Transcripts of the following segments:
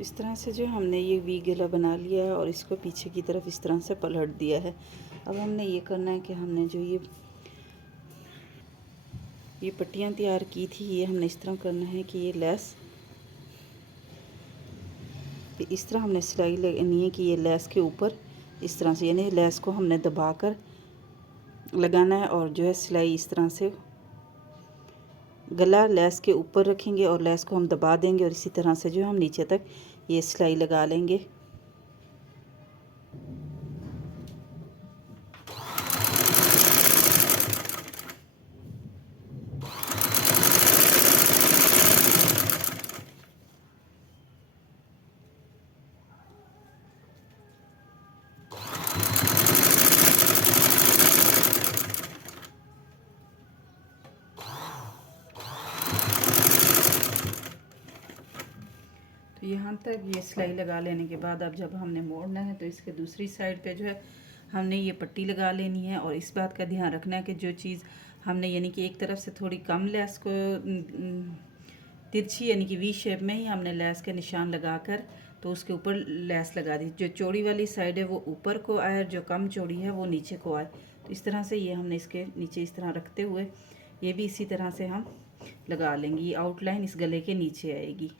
इस तरह से जो हमने ये वी गला बना लिया है और इसको पीछे की तरफ इस तरह से पलट दिया है। अब हमने ये करना है कि हमने जो ये पट्टियाँ तैयार की थी, ये हमने इस तरह करना है कि ये लेस इस तरह हमने सिलाई लगानी है कि ये लेस के ऊपर इस तरह से, यानी लेस को हमने दबा कर लगाना है और जो है सिलाई इस तरह से गला लेस के ऊपर रखेंगे और लेस को हम दबा देंगे और इसी तरह से जो हम नीचे तक ये सिलाई लगा लेंगे। तो यहाँ तक ये सिलाई लगा लेने के बाद अब जब हमने मोड़ना है तो इसके दूसरी साइड पे जो है हमने ये पट्टी लगा लेनी है। और इस बात का ध्यान रखना है कि जो चीज़ हमने यानी कि एक तरफ से थोड़ी कम लेस को तिरछी यानी कि वी शेप में ही हमने लेस के निशान लगाकर तो उसके ऊपर लेस लगा दी। जो चौड़ी वाली साइड है वो ऊपर को आए और जो कम चौड़ी है वो नीचे को आए। तो इस तरह से ये हमने इसके नीचे इस तरह रखते हुए ये भी इसी तरह से हम लगा लेंगे। ये आउटलाइन इस गले के नीचे आएगी।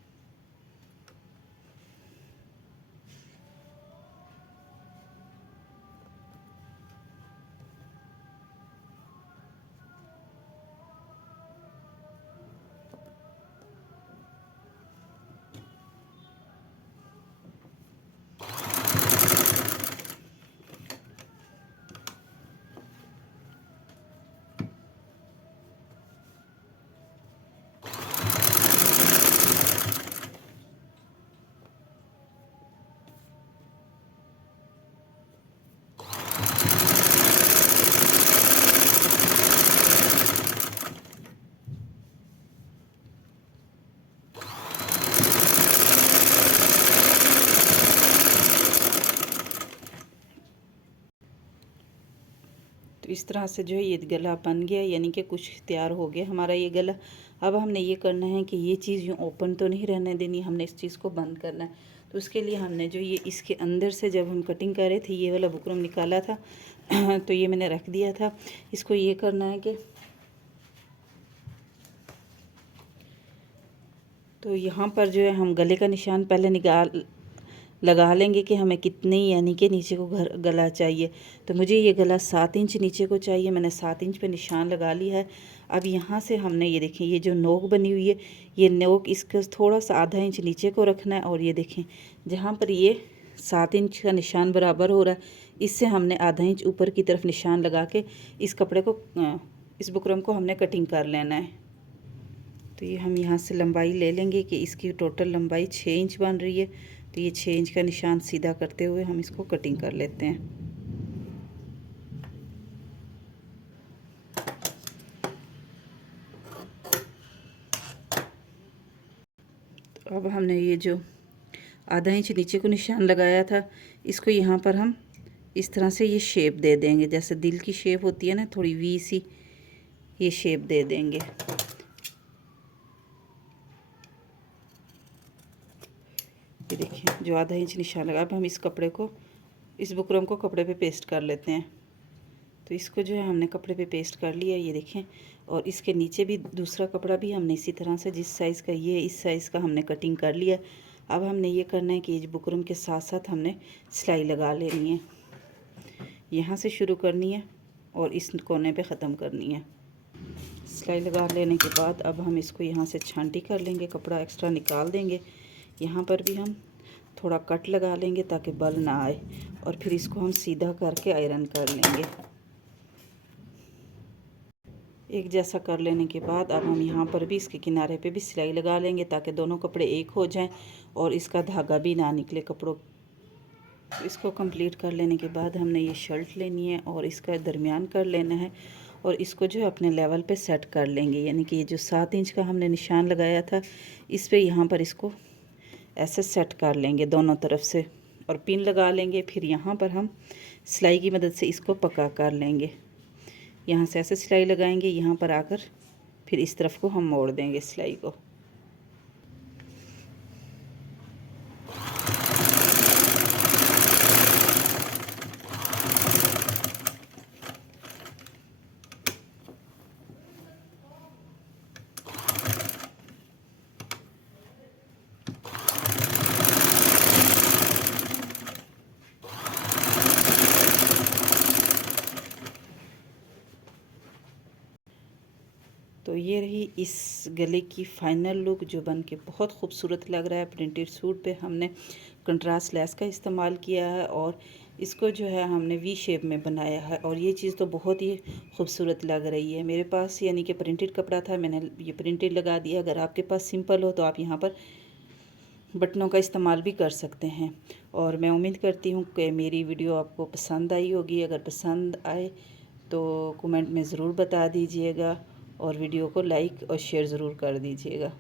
तो इस तरह से जो है ये गला बन गया, यानी कि कुछ तैयार हो गया हमारा ये गला। अब हमने ये करना है कि ये चीज़ यूँ ओपन तो नहीं रहने देनी, हमने इस चीज़ को बंद करना है। तो उसके लिए हमने जो ये इसके अंदर से जब हम कटिंग कर रहे थे ये वाला बुकरम निकाला था तो ये मैंने रख दिया था। इसको ये करना है कि तो यहाँ पर जो है हम गले का निशान पहले लगा लेंगे कि हमें कितनी यानी कि नीचे को गला चाहिए। तो मुझे ये गला 7 इंच नीचे को चाहिए, मैंने 7 इंच पे निशान लगा लिया है। अब यहाँ से हमने ये देखें ये जो नोक बनी हुई है ये नोक इसका थोड़ा सा आधा इंच नीचे को रखना है और ये देखें जहाँ पर ये 7 इंच का निशान बराबर हो रहा है इससे हमने आधा इंच ऊपर की तरफ निशान लगा के इस कपड़े को इस बुकरम को हमने कटिंग कर लेना है। तो ये हम यहाँ से लंबाई ले लेंगे कि इसकी टोटल लंबाई 6 इंच बन रही है। तो ये 6 इंच का निशान सीधा करते हुए हम इसको कटिंग कर लेते हैं। तो अब हमने ये जो आधा इंच नीचे को निशान लगाया था इसको यहाँ पर हम इस तरह से ये शेप दे देंगे, जैसे दिल की शेप होती है ना, थोड़ी वी सी ये शेप दे देंगे। ये देखिए जो आधा इंच निशान लगा, अब हम इस कपड़े को इस बुकरम को कपड़े पे पेस्ट कर लेते हैं। तो इसको जो है हमने कपड़े पे पेस्ट कर लिया, ये देखें। और इसके नीचे भी दूसरा कपड़ा भी हमने इसी तरह से जिस साइज़ का ये इस साइज़ का हमने कटिंग कर लिया। अब हमने ये करना है कि ये बुकरम के साथ साथ हमने सिलाई लगा लेनी है, यहाँ से शुरू करनी है और इस कोने पे ख़त्म करनी है। सिलाई लगा लेने के बाद अब हम इसको यहाँ से छांटी कर लेंगे, कपड़ा एक्स्ट्रा निकाल देंगे। यहाँ पर भी हम थोड़ा कट लगा लेंगे ताकि बल ना आए और फिर इसको हम सीधा करके आयरन कर लेंगे। एक जैसा कर लेने के बाद अब हम यहाँ पर भी इसके किनारे पे भी सिलाई लगा लेंगे ताकि दोनों कपड़े एक हो जाएं और इसका धागा भी ना निकले कपड़ों। इसको कंप्लीट कर लेने के बाद हमने ये शर्ट लेनी है और इसका दरमियान कर लेना है और इसको जो है अपने लेवल पे सेट कर लेंगे। यानी कि ये जो 7 इंच का हमने निशान लगाया था इस पे यहाँ पर इसको ऐसे सेट कर लेंगे दोनों तरफ से और पिन लगा लेंगे। फिर यहाँ पर हम सिलाई की मदद से इसको पक्का कर लेंगे। यहाँ से ऐसे सिलाई लगाएंगे, यहाँ पर आकर फिर इस तरफ को हम मोड़ देंगे सिलाई को। ये रही इस गले की फाइनल लुक, जो बन के बहुत खूबसूरत लग रहा है। प्रिंटेड सूट पे हमने कंट्रास्ट लेस का इस्तेमाल किया है और इसको जो है हमने वी शेप में बनाया है, और ये चीज़ तो बहुत ही खूबसूरत लग रही है। मेरे पास यानी कि प्रिंटेड कपड़ा था, मैंने ये प्रिंटेड लगा दिया। अगर आपके पास सिंपल हो तो आप यहाँ पर बटनों का इस्तेमाल भी कर सकते हैं। और मैं उम्मीद करती हूँ कि मेरी वीडियो आपको पसंद आई होगी। अगर पसंद आए तो कमेंट में ज़रूर बता दीजिएगा और वीडियो को लाइक और शेयर ज़रूर कर दीजिएगा।